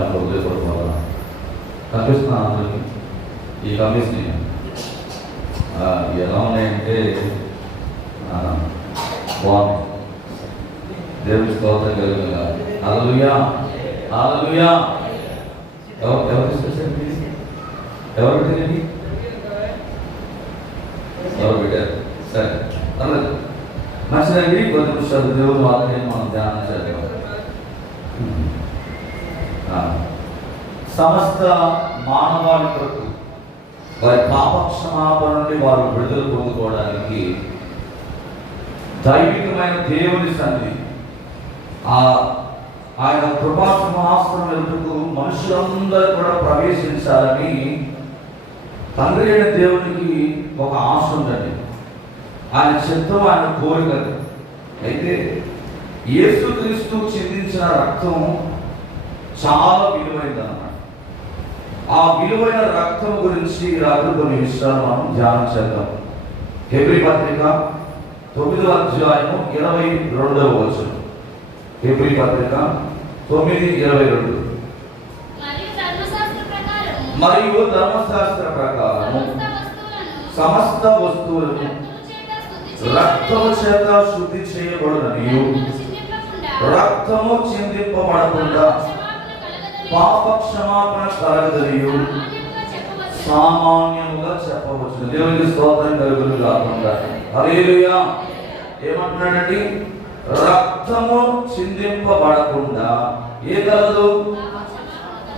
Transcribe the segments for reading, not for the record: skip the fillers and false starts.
యొక్క ఉదయపడిపోవాలా కనిపిస్తున్నాను అందరికి. ఈ కమిషన్ ఎలా ఉన్నాయంటే బాగుంది. దేవుడి స్తోత్రం కలుగుగా. హల్లెలూయా హల్లెలూయా. ఎవరు తీసుకొచ్చారు? ఎవరు పెట్టారండి? ఎవరు పెట్టారు? సరే పర్లేదు, మంచిదండి. కొద్ది నిమిషాలు దేవుడు వాళ్ళని మనం ధ్యానం చేద్దాం. సమస్త మానవాళి కొరకు వారి పాపక్షమాపణ నుండి వారు విడుదల పొందుకోవడానికి దైవికమైన దేవుని సన్నిధి, ఆయన కృపా సింహాసనం ఎదుటకు మనుషులందరూ కూడా ప్రవేశించాలని తండ్రి అయిన దేవునికి ఒక ఆశ ఉందండి. ఆయన చిత్తం, ఆయన కోరిక. అయితే యేసుక్రీస్తు చిందించిన రక్తం చాలా విలువైనది అన్నమాట. ఆ విలువైన రక్తం గురించి రాత్రి కొన్ని విషయాలు మనం ధ్యానం చేద్దాం. హెబ్రీ పత్రిక 9వ అధ్యాయము 22వ వచనం. హెబ్రీ పత్రిక 9:22. మరియు ధర్మశాస్త్ర ప్రకారం సమస్త వస్తువులను రక్తము చేత శుద్ధి చేయబడుననియు రక్తము చిందింపబడకుండా పాప క్షమాపణ కలగదనియు సామాన్యముగా చెప్పవచ్చు. దేవునికి స్తోత్రం కలుగును గాక. హల్లెలూయా. ఏమంటున్నాడండి? రక్తము చిందింపబడకుండా ఏ కలదు?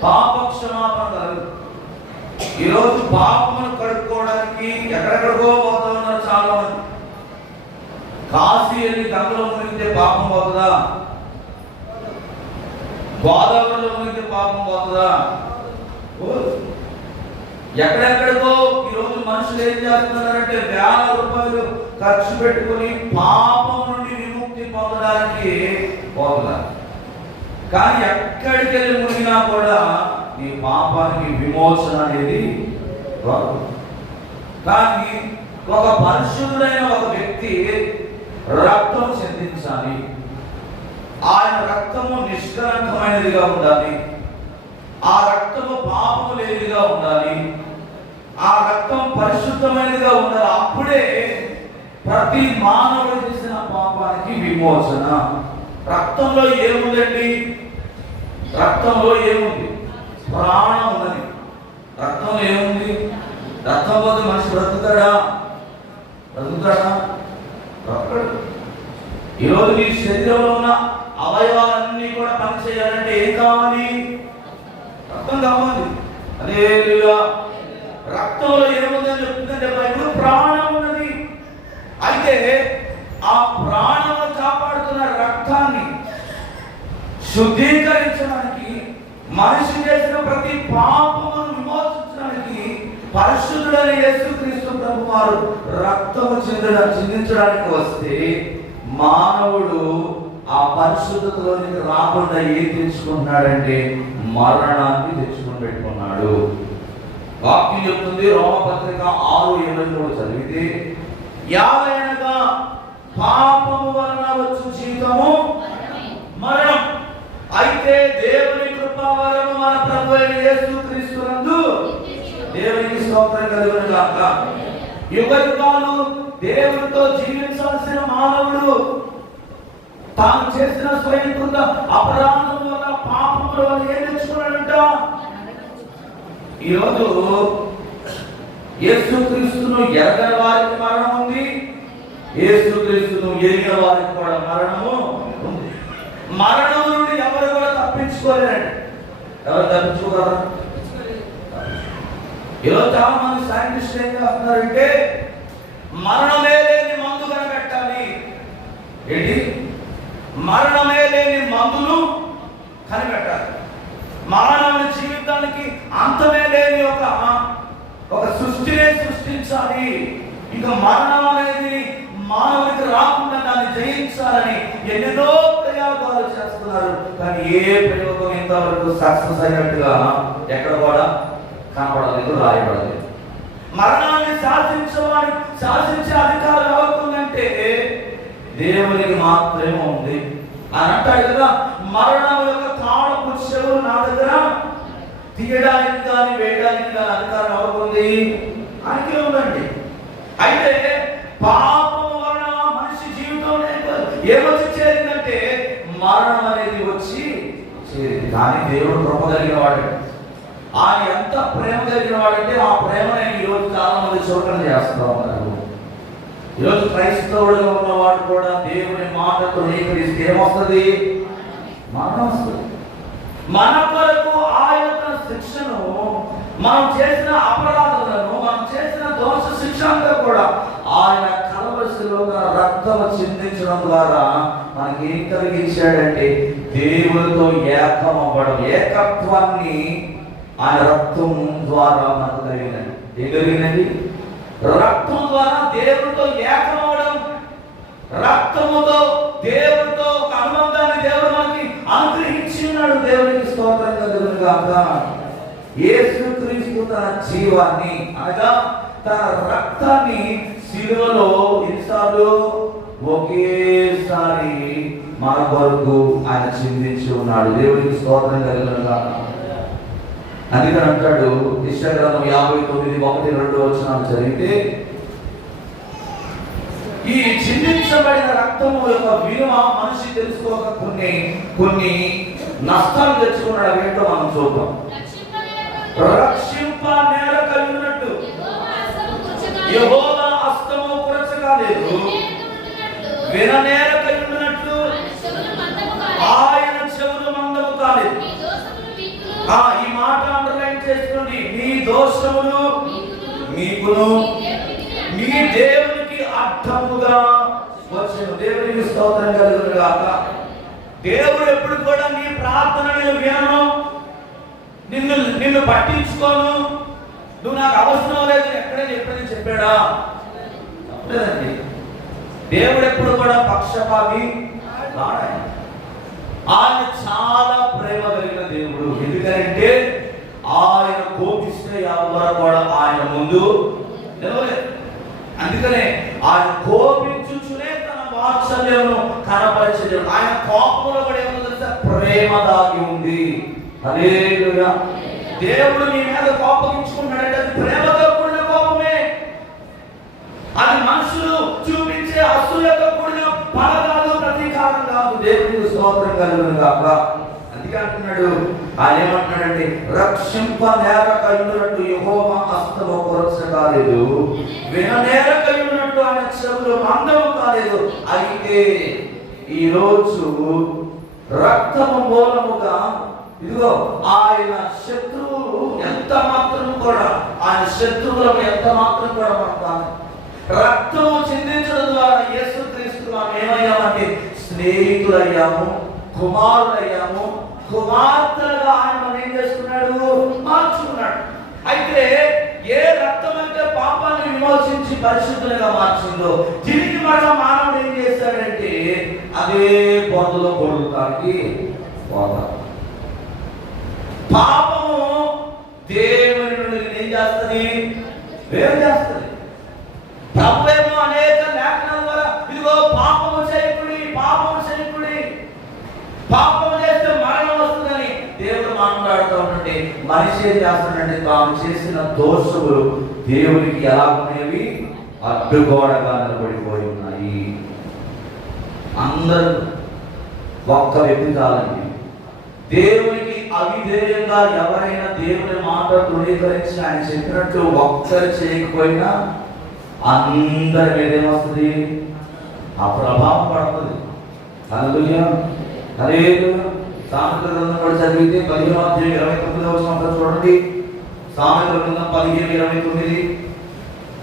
పాప క్షమాపణ కలగదు. ఈరోజు పాపమును కడుక్కోవడానికి ఎక్కడెక్కడికో పోతా ఉన్నారు చాలా మంది. కాశీ వెళ్ళి గంగలో మునిగితే పాపం పోతుందా? గోదావరిలో మునిగితే పాపం పోతుందా? ఎక్కడెక్కడికో ఈరోజు మనుషులు ఏం చేస్తున్నారంటే వేల రూపాయలు ఖర్చు పెట్టుకుని పాపం నుండి విముక్తి పొందడానికి పోతున్నారు. కానీ ఎక్కడికి వెళ్ళి మునిగినా కూడా ఈ పాపానికి విమోచన అనేది రాదు. కానీ ఒక పరిశుద్ధుడైన ఒక వ్యక్తి రక్తం చెందించాలి. ఆయన రక్తము నిష్కలంకమైనదిగా ఉండాలి. ఆ రక్తము పాపము లేనిదిగా ఉండాలి. ఆ రక్తం పరిశుద్ధమైనదిగా ఉండాలి. అప్పుడే ప్రతి మానవుడు చేసిన పాపానికి విమోచన. రక్తంలో ఏముందండి? రక్తంలో ఏముంది? ప్రాణం ఉన్నది. రక్తంలో ఏముంది? రక్తం పోతే మనిషి బ్రతుకుతాడా? ఈరోజు నీ శరీరంలో ఉన్న అవయవాలన్నీ కూడా పనిచేయాలంటే ఏం కావాలి? రక్తం కావాలి. హల్లెలూయా. రక్తంలో ఏముందని చెప్తుందంటే బైబిల్ ప్రాణం ఉన్నది. అయితే ఆ ప్రాణము కాపాడుతున్న రక్తాన్ని శుద్ధీకరించడానికి, మనిషి చేసిన ప్రతి పాపమును విమోచించడానికి పరిశుద్ధుడైన యేసుక్రీస్తు ప్రభు వారు రక్తము చిందించడానికి వస్తే మానవుడు ఆ పరిశుద్ధతలోనికి రాకుండా ఏం తెచ్చుకుంటున్నాడంటే మరణాన్ని తెచ్చుకుని పెట్టుకున్నాడు. వాక్యం చెప్తుంది, రోమపత్రిక 6:23 చదివితే, యావైనగా పాపము వలన వచ్చు జీవితము మరణం, అయితే దేవుని కృపా వలన మన ప్రభు అయిన యేసుక్రీస్తునందు దేవునికి స్తోత్రం కలుగును గాక. యుగయుగాలు దేవునితో జీవించాల్సిన మానవుడు తాను చేసిన స్వయంకృత అపరాధం వల్ల పాపముల వల్ల ఏం తెచ్చుకున్నాడంట? ఈరోజు యేసుక్రీస్తును ఎరగని వారికి మరణం ఉంది, యేసుక్రీస్తును ఎరిగిన వారికి కూడా మరణము ఉంది. మరణం నుండి ఎవరు కూడా తప్పించుకోలేరండి. ఎవరు తప్పించుకోగలరా? ఈరోజు చాలా మంది సైంటిస్టులు ఏం చేస్తున్నారంటే మరణమే లేని మందు కనిపెట్టాలి. ఏంటి? మరణమే లేని మందును కనిపెట్టాలి. మానవుని జీవితానికి అంతమే లేని ఒక సృష్టినే సృష్టించాలి. ఇంకా మరణం అనేది మానవునికి రాకుండా దాన్ని జయించాలని ఎన్నెన్నో ప్రయోగాలు చేస్తున్నారు. కానీ ఏ ప్రయోగం ఇంతవరకు సక్సెస్ అయినట్టుగా ఎక్కడ కూడా కనపడలేదు, రాయబడలేదు. మరణాన్ని శాసించే అధికారం ఎవరుందంటే దేవునికి మాత్రమే ఉంది అని అంటాడు కదా. మరణం యొక్క తాళపు చెవులు నా దగ్గర తీయడానికి కానీ వేయడానికి కానీ అధికారం ఎవరికి ఆయనకే ఉందండి. అయితే పాపం వలన మనిషి జీవితంలో ఏమొచ్చి చేరిందంటే మరణం అనేది వచ్చి చేరింది. కానీ దేవుడు కృప కలిగిన వాడు, ఆయన ఎంత ప్రేమ కలిగిన వాడంటే ఆ ప్రేమని ఈరోజు చాలా మంది చూడటం చేస్తూ ఉన్నారు. ఈరోజు క్రైస్తవుడుగా ఉన్నవాడు కూడా దేవుని మాటతో నీకరిస్తే ఏమొస్తుంది? మరణం వస్తుంది. మన కొరకు ఆయన తన శిక్షను, మనం చేసిన అపరాధాలను, మనం చేసిన దోష శిక్ష అంతా కూడా ఆయన కలవరిశిలో రక్తం చిందించడం ద్వారా మనకి ఏం కలిగించాడంటే దేవునితో ఏకం అవ్వడం, ఏకత్వాన్ని ఆయన రక్తం ద్వారా మనకు కలిగినది. ఏం కలిగినది? రక్తం ద్వారా దేవునితో ఏకం అవ్వడం, రక్తముతో దేవునితో ఒక అనుబంధాన్ని దేవుడు మనకి అనుగ్రహించి ఉన్నాడు. దేవునికి స్తోత్రం కలుగును గాక. యేసుక్రీస్తు తన జీవాన్ని అనగా తన రక్తాన్ని శిలువలో ఎన్నిసార్లు? ఒకేసారి మన కొరకు ఆయన చిందించి ఉన్నాడు. దేవునికి స్తోత్రం కలుగును గాక. అందుకని అంటాడు యెషయా గ్రంథం 59:1-2 చదివితే, ఈ చిందించబడిన రక్తము యొక్క విలువ మనిషి తెలుసుకోక కొన్ని నష్టాలు తెచ్చుకున్నాడు. అవేంటో మనం చూద్దాం. రక్షింప నేల కలిగినట్టు యెహోవా హస్తము కురచకాలేదు, విననేల కలిగినట్టు ఆయన చెవులు మందము కాలేదు. ఈ మాట అండర్లైన్ చేసుకోండి. మీ దోషములు మీకును మీ దేవునికి అర్థముగా వచ్చెను. దేవునికి స్తోత్రం కలుగును గాక. దేవుడు ఎప్పుడు కూడా నీ ప్రార్థనలు వినను, నిన్ను పట్టించుకోను, నువ్వు నాకు అవసరం లేదు ఎక్కడైనా ఎప్పుడైనా చెప్పాడా? చెప్పలేదండి. దేవుడు ఎప్పుడు కూడా పక్షపాతి కాడు. ఆయన చాలా ప్రేమ కలిగిన దేవుడు. ఎందుకంటే ఆయన కోపిస్తే ఎవరు కూడా ఆయన ముందు నిలవలేదు. అందుకనే ఆయన కోపించుచునే తన వాత్సల్యమును కనపరిచే ఆయన కోపంలో కూడా ఏమో తెలుసా? ప్రేమ దాగి ఉంది. హల్లెలూయా. దేవుడు నీ మీద కోపగించుకున్నాడంటే అది ప్రేమతో కూడిన కోపమే. అది మనుషులు చూపించే అసూయతో కూడిన పలకాలు, ప్రతీకారం కాదు. దేవునికి స్తోత్రం కలుగును గాక. అందుకే అంటున్నాడు, ఆయన ఏమంటున్నాడంటే రక్షింప నేల కలిగినట్టు యెహోవా హస్తము కొరచ కాలేదు, విననేల కలిగినట్టు ఆయన చెవులు మందము కాలేదు. అయితే ఈరోజు రక్తము మూలముగా ఇదిగో ఆయన శత్రువులు ఎంత మాత్రం కూడా, ఆయన శత్రువులను ఎంత మాత్రం కూడా మనం రక్తము చిందించడం ద్వారా యేసుక్రీస్తు మనం ఏమయ్యామంటే స్నేహితులయ్యాము, కుమారులయ్యాము, కుమార్తెలుగా ఆయన మనం ఏం చేసుకున్నాడు? మార్చుకున్నాడు. అయితే ఏ రక్తం అయితే పాపాన్ని విమోచించి పరిశుద్ధులుగా మార్చిందో, తిరిగి మరలా మానవుడు ఏం చేస్తాడంటే అదే బొందలో కొడుతానికి పోతాడు. పాపము దేవుని నుండి ఏం చేస్తుంది? వేరు చేస్తుంది. ప్రభువేమో అనేక లేఖనాల ద్వారా ఇదిగో పాపము చేయకుడి, పాపము చేయకుడి, పాపము చేస్తే మరణం వస్తుందని దేవుడు మాట్లాడుతూ ఉంటే మనిషి ఏం చేస్తాడంటే తాను చేసిన దోషములు దేవునికి ఎలా ఉన్నవి? అడ్డుగోడగా నిలబడిపోయి ఉన్నాయి. అందరూ ఒక్క వ్యక్తి కాలండి. దేవునికి అవిధేయంగా ఎవరైనా దేవుని మాట తృణీకరించి ఆయన చెప్పినట్టు ఒక్కరు చేయకపోయినా అందరి మీద ఏమొస్తుంది? ఆ ప్రభావం పడుతుంది. హల్లెలూయా. హల్లెలూయా. సామెతల గ్రంథం కూడా చదివితే 15:29 చూడండి. సామెతల గ్రంథం 15:29,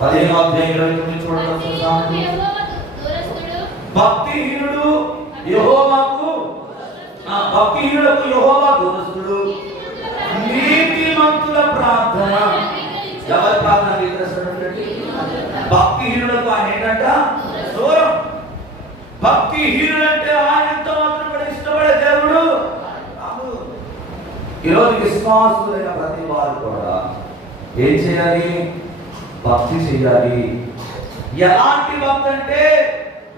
15:29 చూడండి. భక్తిహీనుడు యెహోవాకు, భక్తిహీనులకు యెహోవా దూరస్తుడు, నీతిమంతుల ప్రార్థన ఎవరి ప్రార్థన చేస్తాడంటే భక్తిహీనులకు ఆయన ఏంటంట? దూరం. భక్తిహీనుడంటే ఆయన ఎంత మాత్రం కూడా ఇష్టపడే దేవుడు. ఈరోజు విశ్వాసులైన ప్రతి వారు కూడా ఏం చేయాలి? భక్తి చేయాలి. ఎలాంటి భక్తి అంటే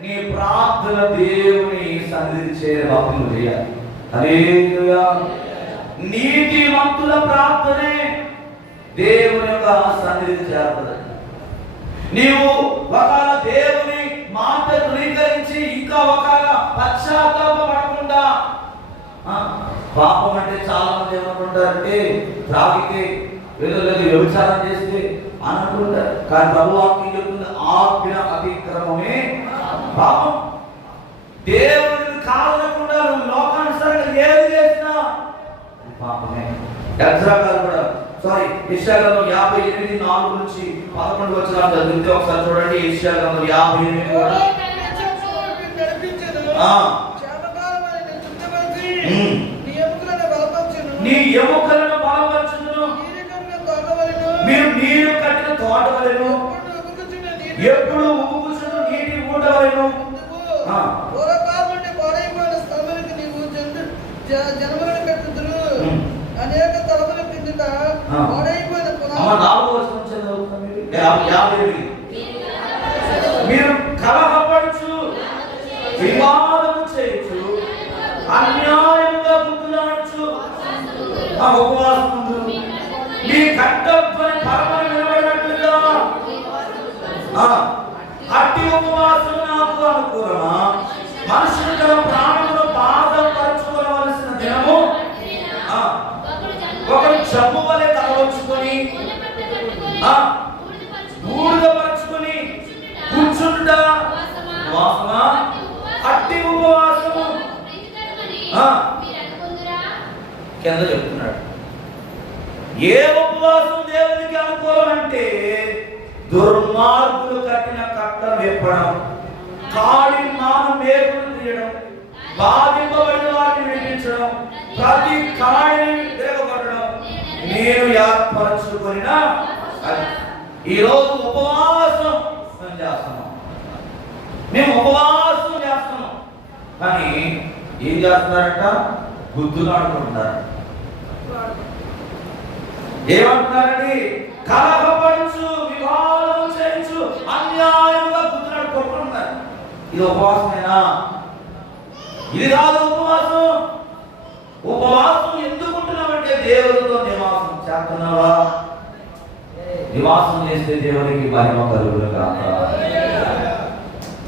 నీ ప్రార్థన దేవుని సన్నిధి చేయ భక్తులు చేయాలి. హల్లెలూయా. నీతిమంతుల ప్రార్థనే దేవుని యొక్క సన్నిధికి చేరుతుంది. నీవు ఒకవేళ దేవుని మాట ధృవీకరించి ఇంకా ఒకవేళ పశ్చాత్తాపడకుండా, పాపం అంటే చాలా మంది ఏమనుకుంటారంటే త్రాగితే ఏదో లేదు వ్యభిచారం చేస్తే అని అనుకుంటారు. కానీ ప్రభు వాక్యం చెప్తుంది ఆజ్ఞ అతిక్రమమే పాపం. దేవుని కాదనకుండా నువ్వు లోకానుసారంగా ఏది చేసినా పాపమే. ఎజ్రా గారు కూడా యెషయా గ్రంథం 58:4 నుంచి 11 వచనాలు చదివితే ఒకసారి చూడండి. యెషయా గ్రంథం 58 కూడా నీ ఎముకలను బలపరచును, మీరు నీరు కట్టిన తోట వలెను, ఎప్పుడు ఉబుకుచున్న నీటి ఊట వలెను. జనములను కట్టుదురు, అనేక తలముల కిందట పాడైపోయిన మీరు కలహపడుచు, వివాదము చేయొచ్చు, అన్యాయంగా బుద్ధులాడచ్చు, ఉపవాసం మీ కంఠధ్వని పరమని వినబడినట్లుగా అట్టి ఉపవాసం నాకు అనుకూలమా? మనుషులు తన ప్రాణమును బాధపరచుకోవలసిన దినము ఒకడు జమ్ము వలె తలవచ్చుకొని బూడిదపరుచుకొని కూర్చుంటా ఉపవాసమా? అట్టి ఉపవాసము కింద చెప్తున్నాడు. ఏ ఉపవాసం దేవునికి అనుకూలం అంటే దుర్మార్గులు కట్టిన కట్టలు విప్పడం, కాడి మానం మేకులు తీయడం, బాధింపబడిన వారిని విడిపించడం, ప్రతి కాడిని విరగొట్టడం నేను ఏర్పరచుకున్న. ఈరోజు ఉపవాసం మేము చేస్తున్నాం, మేము ఉపవాసం చేస్తున్నాం. కానీ ఏం చేస్తున్నారంట? గుద్దులు ఆడుకుంటున్నారు. ఏమంటున్నారండి? కలహపడుచు, వివాదం చేయొచ్చు, అన్యాయంగా గుద్దులు కొట్టుకుంటున్నారు. ఇది ఉపవాసమేనా? ఇది కాదు ఉపవాసం. ఉపవాసం ఎందుకు ఉంటున్నామంటే దేవుడితో నివాసం చేస్తున్నావా? నివాసం చేస్తే దేవునికి మహిమ కలుగును గాక.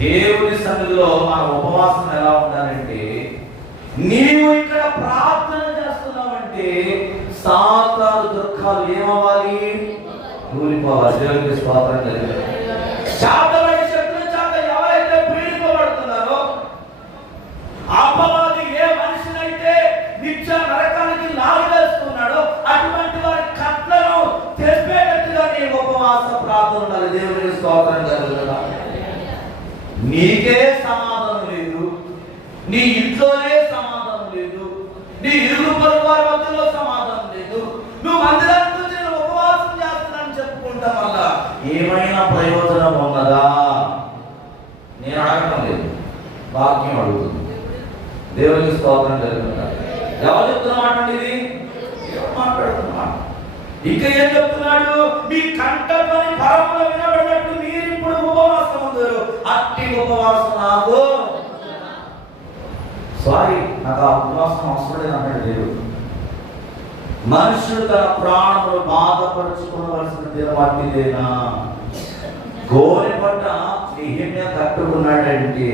దేవుని సన్నిధిలో మన ఉపవాసం ఎలా ఉండాలంటే, నీవు ఇక్కడ ప్రార్థన చేస్తున్నావంటే సాతాను దుఃఖాలు ఏమవ్వాలి? కూలిపోవాలి. దేవునికి స్తోత్రం కలిగి శాతమైన శక్తుల చేత ఎవరైతే పీడింపబడుతున్నారో, అపవాది ఏ మనిషినైతే నిత్య నరకానికి లాగేస్తున్నాడో అటువంటి వారి కట్లను తెంపేటట్టుగా నీ ఉపవాస ప్రార్థన ఉండాలి. దేవునికి స్తోత్రం కలుగును. నీకే సమాధానం లేదు, నీ ఇంట్లోనే సమాధానం లేదు, నీ ఇరుగు పొరుగు వారి మధ్యలో సమాధానం లేదు. నువ్వు మందిరానికి వచ్చి నేను ఉపవాసం చేస్తున్నానని చెప్పుకుంటాం వల్ల ఏమైనా ప్రయోజనం ఉన్నదా? నేను అడగటం లేదు, వాక్యం అడుగుతుంది. దేవునికి స్తోత్రం జరుగుతుంది. ఎవరు చెప్తున్నమాట ఇది? ఎవరు మాట్లాడుతున్నమాట? ఇంకా ఏం చెప్తున్నాడు? మీ కంఠధ్వని పరమున వినబడినట్టు మీరు ఇప్పుడు ఉపవాసం ఉందరు. అట్టి ఉపవాసం నాకు నాకు ఆ ఉపవాసం అవసరం లేదు అన్నాడు దేవుడు. మనుషుడు తన ప్రాణములు బాధపరుచుకోవలసిన దినం అట్టిదేనా? గోనె పట్ట నెహెమ్యా కట్టుకున్నాడంటే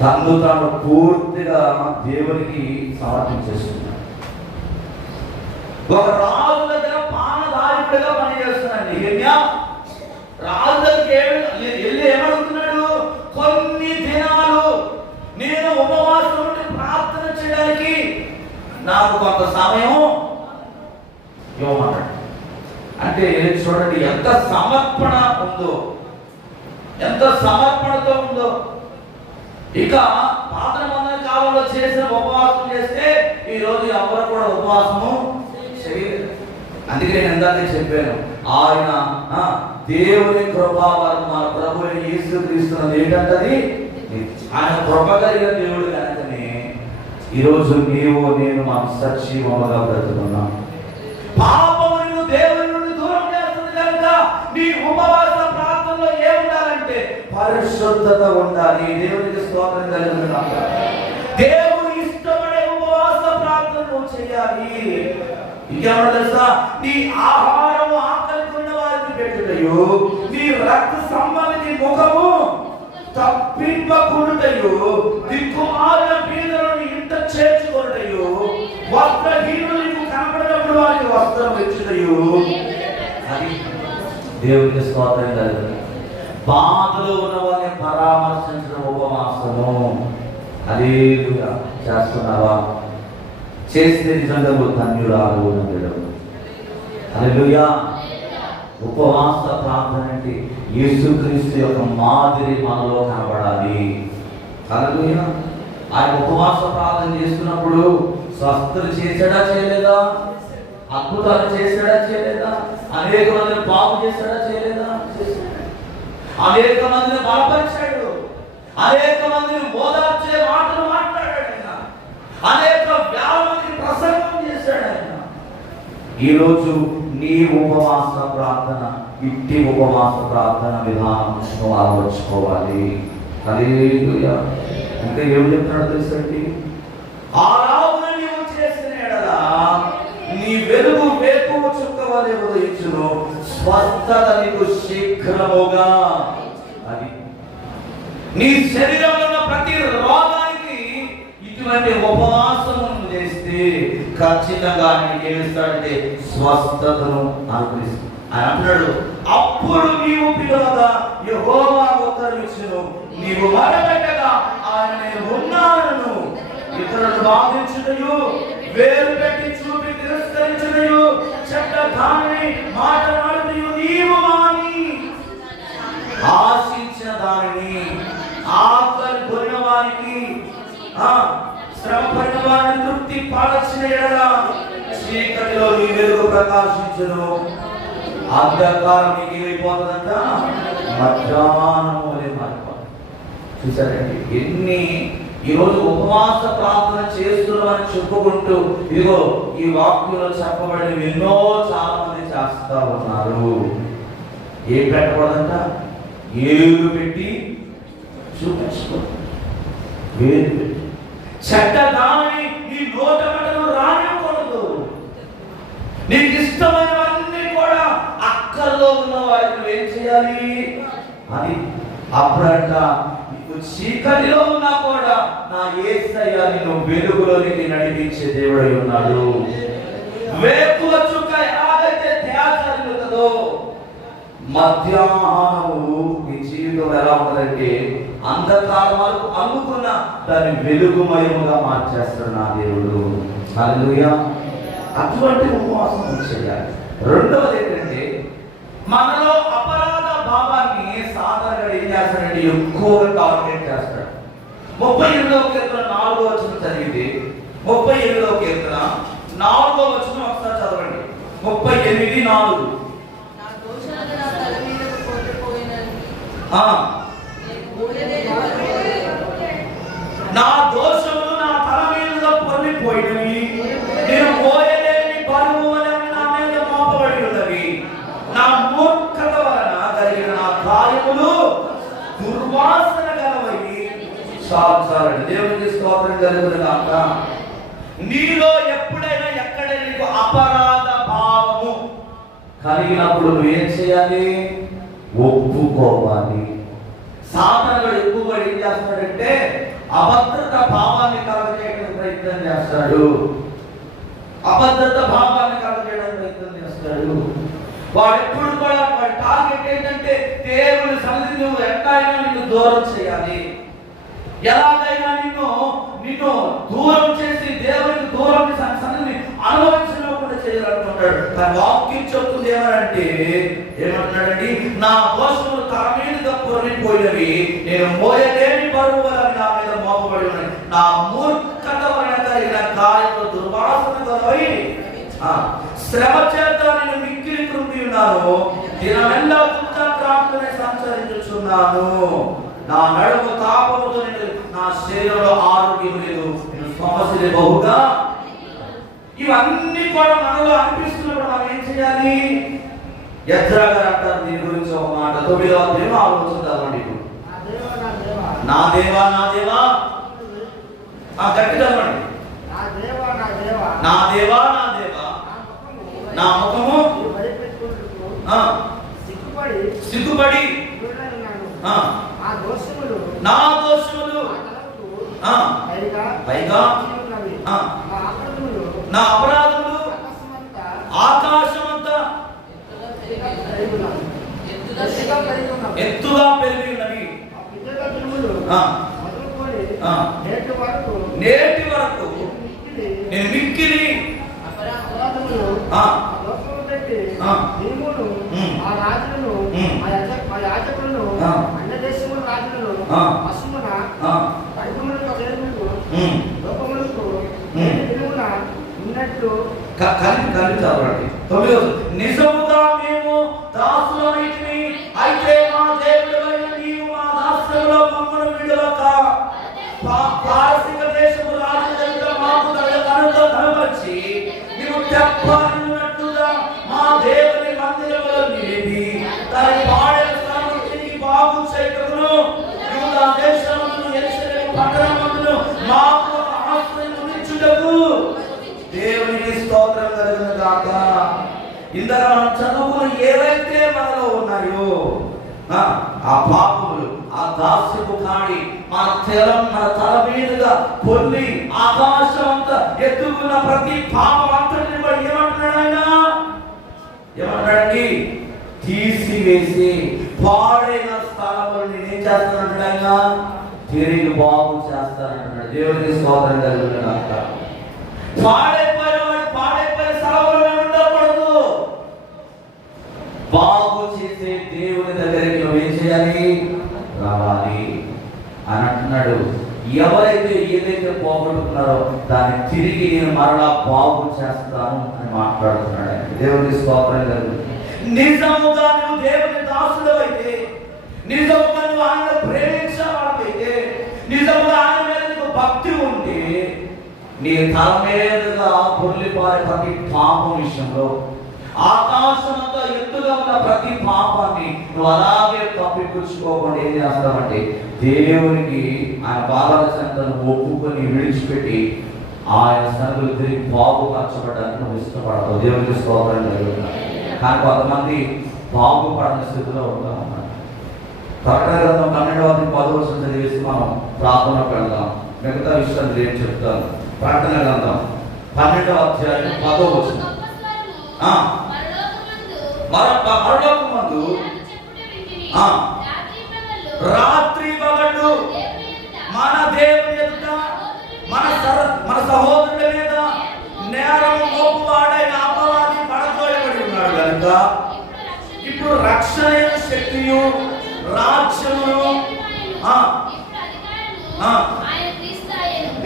తను తాను పూర్తిగా దేవునికి సమర్పించేస్తున్నాడు. ఒక రాజు దగ్గర పానదారికుడిగా పనిచేస్తున్నాడు నెహెమ్యా. రాజు దగ్గరికి వెళ్ళి ఏమడుగుతున్నాడు? కొన్ని దినాలు నేను ఉపవాసం ఉండి ప్రార్థన చేయడానికి నాకు కొంత సమయం ఇవ్వమన్నాడు. అంటే చూడండి ఎంత సమర్పణ ఉందో, ఎంత సమర్పణతో ఉందో. ఇక పాత నిబంధన కాలంలో చేసిన ఉపవాసం చేస్తే ఈ రోజు ఎవరు కూడా ఉపవాసము చేయలేదు. అందుకే నేను ఇందాకే చెప్పాను, ఆయన దేవుని కృపావరం మన ప్రభు యేసుక్రీస్తున్నది ఏంటంటది ఆయన కృప కలిగిన దేవుడు కనుకనే ఈరోజు నీవు నేను మనం సజీవముగా బ్రతుకున్నాం. పాపమును దేవుని నుండి దూరం చేస్తుంది కనుక నీ ఉపవాస ప్రార్థనలో ఏముండాలంటే పరిశుద్ధత ఉండాలి. దేవునికి స్తోత్రం కలుగును గాక. దేవుని ఇష్టపడే ఉపవాస ప్రార్థన నువ్వు చేయాలి. చేయాలి. ఇంకేమన్నా తెలుసా? నీ ఆహారము ఆకలితో ఉన్న వారికి పెట్టుటయు, నీ రక్త సంబంధి ముఖము తప్పింపకుండుటయు, దిక్కుమాలిన బీదలను ఇంట చేర్చుకొనుటయు, వస్త్రహీనులు నీకు కనపడినప్పుడు వారికి వస్త్రం ఇచ్చుటయు. అది దేవునికి స్తోత్రం కలుగును. బాధలో ఉన్న వారిని పరామర్శించడం ఉపవాసము. హల్లెలూయా. చేస్తున్నావా? చేస్తే నిజంగా ధన్యురాలు. హల్లెలూయా. ఉపవాస ప్రార్థన అంటే యేసుక్రీస్తు యొక్క మాదిరి మనలో కనబడాలి. హల్లెలూయా. ఆయన ఉపవాస ప్రార్థన చేస్తున్నప్పుడు స్వస్థతలు చేశాడా చేయలేదా? అద్భుతాలు చేశాడా చేయలేదా? అనేక మందిని బాగు చేశాడా చేయలేదా? అనేక మందిని బలపరిచాడు. అనేక మందిని ఓదార్చే మాటలు మాట్లాడాడు ఆయన. అనేక వేల మందికి ప్రసంగం చేశాడు ఆయన. ఈరోజు నీ ఉపవాస ప్రార్థన, ఇట్టి ఉపవాస ప్రార్థన విధానం నువ్వు అలవర్చుకోవాలి. హల్లెలూయా. ఇంకా ఏం చెప్తున్నాడు తెలుసండి? ఆ రావున నీవు చేసిన ఎడల నీ వెలుగు వేకువ చుక్క వలె ఉదయించును, స్వస్థత నీకు శీఘ్రముగా. అది నీ శరీరంలో ఉన్న ప్రతి రోగానికి ఇటువంటి ఉపవాసం చేస్తే ఖచ్చితంగా నీకు ఏమిస్తాడంటే స్వస్థతను అనుగ్రహిస్తాడు. ఆయన అంటున్నాడు, అప్పుడు నీవు పిలవగా యెహోవా ఉత్తరమిచ్చును, నీవు మొరపెట్టగా ఆయన నేను ఉన్నాను. ఇతరులను బాధించుటయు, వేలు పెట్టి చూపి తిరస్కరించుటయు, చెడ్డ దానిని మాటలాడుటయు నీవు మాని, ఆశించిన దానిని, ఆకలి కొనిన వారికి, శ్రమ పడిన వారిని తృప్తి పరచిన ఎడల చీకటిలో నీ వెలుగు ప్రకాశించును, అంధకారం నీకు ఏమైపోతుందంట? మధ్యాహ్నం వలె మారిపోతుంది. చూసారండి ఎన్ని ఈరోజు ఉపవాస ప్రార్థన చేస్తున్నామని చెప్పుకుంటూ ఇదిగో ఈ వాక్యంలో చెప్పబడిన ఎన్నో చాలా మంది చేస్తా ఉన్నారు. ఏం పెట్టకూడదంట? ఏలు పెట్టి చూపించుకో. వేలు పెట్టి చెడ్డ దానిని నీ నోట మటను రానివ్వకూడదు. నీకు ఇష్టమైనవన్నీ కూడా అక్కర్లో ఉన్న వారికి ఏం చేయాలి అని. అప్పుడంట చీకటిలో ఉన్నా కూడా నా యేసయ్య నిన్ను వెలుగులోనికి నడిపించే దేవుడై ఉన్నాడు. వేకువ చుక్క ఎలాగైతే తేజరిల్లుతుందో మధ్యాహ్నము నీ జీవితం ఎలా ఉందంటే అంధకారాలకు అమ్ముకున్న దాన్ని వెలుగుమయముగా మార్చేస్తాడు నా దేవుడు. హల్లెలూయా. అటువంటి ఉపవాసం చేయాలి. రెండవది ఏంటంటే మనలో అపరాధ భావాన్ని సాధారణంగా ఏం చేస్తాడంటే ఎక్కువగా టార్గెట్ చేస్తాడు. 38వ కీర్తన 4వ వచనం చదివితే 38వ కీర్తన 4వ వచనం ఒకసారి చదవండి. 38:4. నా దోషములు నా తల మీద పొర్లిపోయినవి, నేను మోయలేని బరువు వలె నా మీద మోపబడి ఉన్నవి, నా మూర్ఖత వలన కలిగిన నా గాయములు దుర్వాసన గలవవి. చాలండి. దేవునికి స్తోత్రం కలుగును గాక. నీలో ఎప్పుడైనా ఎక్కడైనా నీకు అపరాధ భావము కలిగినప్పుడు నువ్వేం చేయాలి? ఒప్పుకోవాలి. సాధారణంగా ఎక్కువగా ఏం చేస్తాడంటే అభద్రత భావాన్ని కలగజేయడానికి ప్రయత్నం చేస్తాడు. అభద్రత భావాన్ని కలగజేయడానికి ప్రయత్నం చేస్తాడు. వాడు ఎప్పుడు కూడా వాడి టార్గెట్ ఏంటంటే దేవుని సన్నిధి నువ్వు ఎక్కడైనా నిన్ను దూరం చేయాలి, ఎలాగైనా నిన్ను దూరం చేసి దేవునికి దూరం సన్నిధిని అనుభవించకుండా చేయాలనుకుంటాడు. కానీ వాక్యం చెప్తుంది ఏమనంటే ఏమంటున్నాడండి? నా దోషములు తల మీదుగా పొర్లిపోయినవి, నేను మోయలేని బరువు వలన నా మీద మోపబడి ఉన్నది, నా మూర్ఖత వలన కలిగిన గాయములు దుర్వాసన గలవై, శ్రమ చేత నేను మిక్కిలి కృంగి ఉన్నాను, దినమెల్లా దుఃఖాక్రాంతునే సంచరించుచున్నాను, నా నడుము తాపముతో నా శరీరంలో ఆరోగ్యం లేదు, నేను సమస్యలు బహుగా. ఇవన్నీ కూడా మనలో అనిపిస్తున్నప్పుడు మనం ఏం చేయాలి? ఎజ్రా గారు అంటారు దీని గురించి ఒక మాట. 9వ అధ్యాయం ఆలోచించాలండి. నా దేవా నా దేవా, గట్టిగా అనండి. నా దేవా నా ముఖము సిగ్గుపడి నా దోషములు పైగా నా అపరాధములు ఆకాశమంతా ఎత్తుగా పెరిగి ఉన్నవి. నేటి వరకు నేను మిక్కిలి నిజముగా మేము దాసులమైతిమి, అయితే మా దేవుడైన నీవు మా దాస్యములో మమ్మల్ని విడువక పారసీక దేశము రాజు దగ్గర మాకు కనపరిచి నీవు చెప్పనున్నట్టుగా మా దేవుని మందిరములో నిలిపి దాని పాడెల స్థలమును తిరిగి బాగు చేయటమును యూదా దేశమును యెరూషలేము పట్టణమును మాకు ఒక ఆశ్రయము ఇచ్చుటకు దేవునికి స్తోత్రం కలుగును గాక. ఇందులో మనం చదువుకున్న ఏవైతే మనలో ఉన్నాయో ఆ పాపములు, ఆ దాస్యపు కాడి మన తల మీదుగా పొల్లి ఆకాశం అంతా ఎత్తుకున్న ప్రతి పాపం అంతటిని కూడా ఏమంటాడండి? తీసివేసి పాడైన స్థలములు నేనేం చేస్తానంటాడు ఆయన? తిరిగి బాగు చేస్తానంటున్నాడు. దేవునికి స్తోత్రం కలుగును గాక. పాడైపోయిన స్థలములు ఉండకూడదు. బాగు చేసే దేవుని దగ్గరికి నువ్వు ఏం చేయాలి? రావాలి అని అంటున్నాడు. ఎవరైతే ఏదైతే పోగొట్టుకున్నారో దాన్ని తిరిగి నేను మరలా బాగు చేస్తాను అని మాట్లాడుతున్నాడు. దేవుని స్తోత్రం కలుగును. నిజముగా నువ్వు దేవుని దాసుడవైతే, నిజముగా నువ్వు ఆయన ప్రేమించేవాడైతే, నిజముగా ఆయన మీద నీకు భక్తి ఉంటే, నీ తల మీదుగా పొర్లిపారే ప్రతి పాపం విషయంలో, ఆకాశమంతా ఎత్తుగా ఉన్న ప్రతి పాపాన్ని నువ్వు అలాగే తప్పిపుచ్చుకోకుండా ఏం చేస్తావంటే దేవునికి ఆయన పాదాల చెంతను ఒప్పుకొని విడిచిపెట్టి ఆయన సన్నిధిలో తిరిగి బాగుపరచబడడానికి నువ్వు ఇష్టపడతావు. దేవునికి స్తోత్రం కలుగుతుంది. కానీ కొంతమంది బాగుపడని స్థితిలో ఉంటాం. ప్రకటన గ్రంథం 12-10 చదివేసి మనం ప్రార్థనకు వెళ్దాం. మిగతా విషయాలు నేను చెప్తాను. ప్రకటన గ్రంథం 12-10 పరలోకమందు రాత్రి పగళ్ళు మన దేవుని ఎదుట మన సహోదరుల మీద నేరం మోపువాడైన అపవాది పడతోయబడి ఉన్నాడు కనుక ఇప్పుడు రక్షణ శక్తియు రాజ్యమును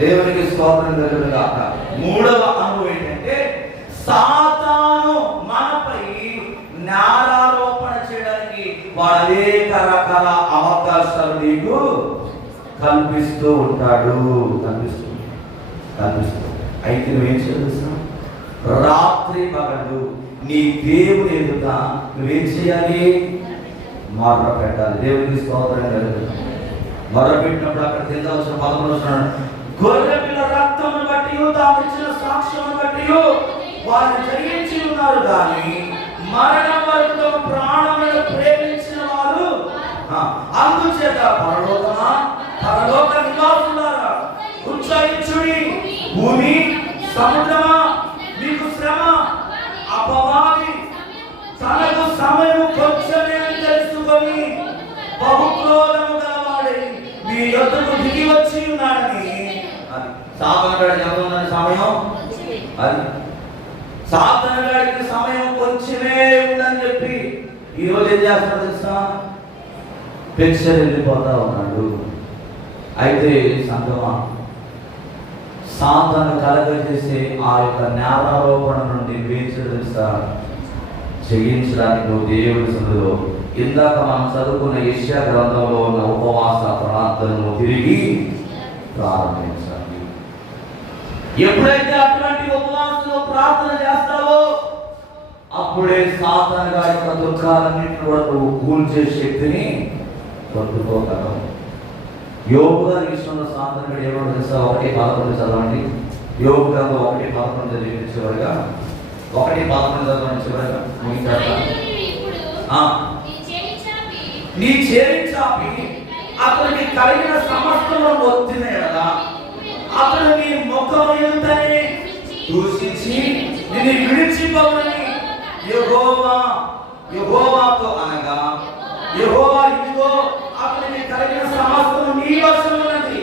దేవునికి స్తోత్రం కలుగును గాక. మూడవ అనుభవం ఏంటంటే సాతాను మనపై నేరారోపణ చేయడానికి వాడు అనేక రకాల అవకాశాలు నీకు కల్పిస్తూ ఉంటాడు. కల్పిస్తూ అయితే నువ్వేం చేయాలి? రాత్రి పగలు నీ దేవుని ఎదుట నువ్వేం చేయాలి? మొర్ర పెట్టాలి. దేవునికి స్తోత్రం కలుగును. మొర్ర పెట్టినప్పుడు అక్కడ తిందాల్సిన 11 గొర్రె పిల్ల రక్తమును బట్టి తాము ఇచ్చిన సాక్ష్యమును బట్టి వారు జయించి ఉన్నారు, కానీ మరణం వరకు తమ ప్రాణములను ప్రేమించిన వారు అందుచేత పరలోక నివాసులారా ఉచ్చరించుడి, భూమి సముద్రమా మీకు శ్రమ, అపవాది తనకు సమయం కొంచెమే తెలుసుకొని బహుక్రోధము గలవాడై మీ యొద్దకు దిగి వచ్చి ఉన్నాడని. అది సాతానుగాడి జరుగుతున్న సమయం. అది సాతానుగాడికి సమయం కొంచెమే ఉందని చెప్పి ఈరోజు ఏం చేస్తున్నాడు తెలుసా? పిక్చర్ వెళ్ళిపోతా ఉన్నాడు. అయితే సంగమా, సాతాను కలగజేసే ఆ యొక్క నేరారోపణ నుండి తెలుసా? జయించడానికి నువ్వు దేవుడి సన్నిధిలో ఇందాక మనం చదువుకున్న యెషయా గ్రంథంలో ఉన్న ఉపవాస ప్రార్థనను తిరిగి ప్రారంభించాలి. ఎప్పుడైతే అటువంటి ఉపవాసంలో ప్రార్థన చేస్తావో అప్పుడే సాతాను గారి యొక్క దుఃఖాలన్నింటిని కూడా నువ్వు కూల్చే శక్తిని పొందుకోగలవు. యోబు గారి విషయంలో సాతాను గారు ఏమో తెలుసా? 1:11 చదవండి. యోబు గ్రంథం 1:11 చదివిన చివరిగా 1:11 చదవని చివరిగా నీ చేయి చాపి అతనికి కలిగిన సమస్తము ఒత్తిన ఎడల అతడు నీ ముఖం ఎదుటనే దూషించి నిన్ను విడిచిపోవని యెహోవాతో అనగా, యెహోవా ఇదిగో అతనికి కలిగిన సమస్తము నీ వశం ఉన్నది,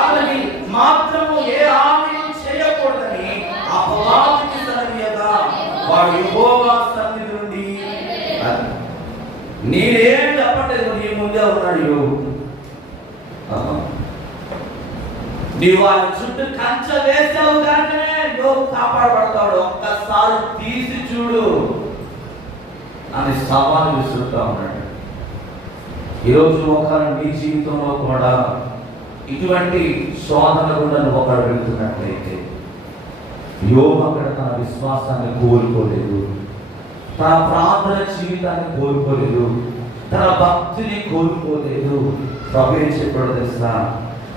అతనికి మాత్రము ఏ హాని చేయకూడదని అపవాదికి సరిగా వాడు యెహోవా సన్నిధి నుండి నేనేం చెప్పట్లేదు, నీ ముందే ఉన్నాడు యోబు. నీవు వాళ్ళ చుట్టూ కంచె వేసావు కనుకనే యోబు కాపాడబడతాడు. ఒక్కసారి తీసి చూడు అని సవాలు విసురుతా ఉన్నాడు. ఈరోజు ఒకరు నీ జీవితంలో కూడా ఇటువంటి శోధన కూడా నువ్వు ఒకరు వెళ్తున్నట్లయితే, యోబు అక్కడ తన విశ్వాసాన్ని కోల్పోలేదు, తన ప్రార్థన జీవితాన్ని కోల్పోలేదు, తన భక్తిని కోల్పోలేదు. ప్రభు ఏం చెప్పాడు తెలుసా?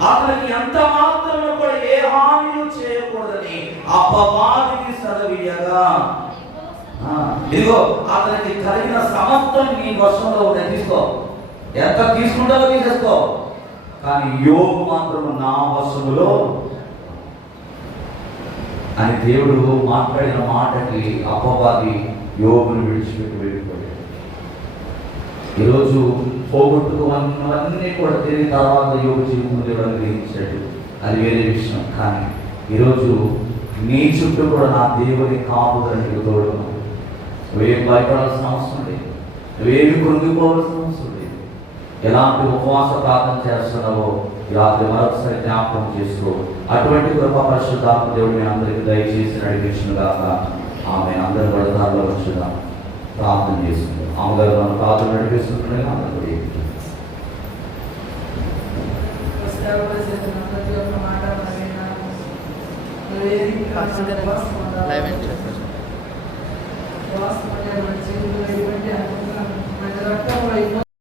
అతనికి ఎంత మాత్రం కూడా ఏ హాని చేయకూడదని అపవాదికి సెలవీయగా, ఇదిగో అతనికి కలిగిన సమస్తం నీ వశంలో ఉంది, తీసుకో, ఎంత తీసుకుంటావో తీసేసుకో, కానీ యోబు మాత్రం నా వశములో అని దేవుడు మాట్లాడిన మాటకి అపవాది యోబును విడిచిపెట్టి వెళ్ళిపోయాడు. ఈరోజు పోగొట్టుకున్నవన్నీ కూడా తిరిగి తర్వాత యోబు జీవితంలో దేవుడు అనుగ్రహించాడు, అది వేరే విషయం. కానీ ఈరోజు నీ చుట్టూ కూడా నా దేవుని కాపుదలని తోడు. నువ్వేం భయపడాల్సిన అవసరం లేదు, నువ్వేమి కృంగిపోవాల్సిన అవసరం లేదు. ఎలాంటి ఉపవాస ప్రార్థన చేస్తున్నావో ఈ రాత్రి మరొకసారి జ్ఞాపకం చేసుకో. అటువంటి కృపా పరిశుద్ధాత్మ దేవుడు మీ అందరికీ దయచేసి నడిపించిన గాక. ఆమె అందరి పడతారులో వచ్చుగా ప్రార్థన చేసుకుంటాం. అమ్మగారు మనం ప్రార్థన నడిపిస్తుంటే అందరూ లైవ్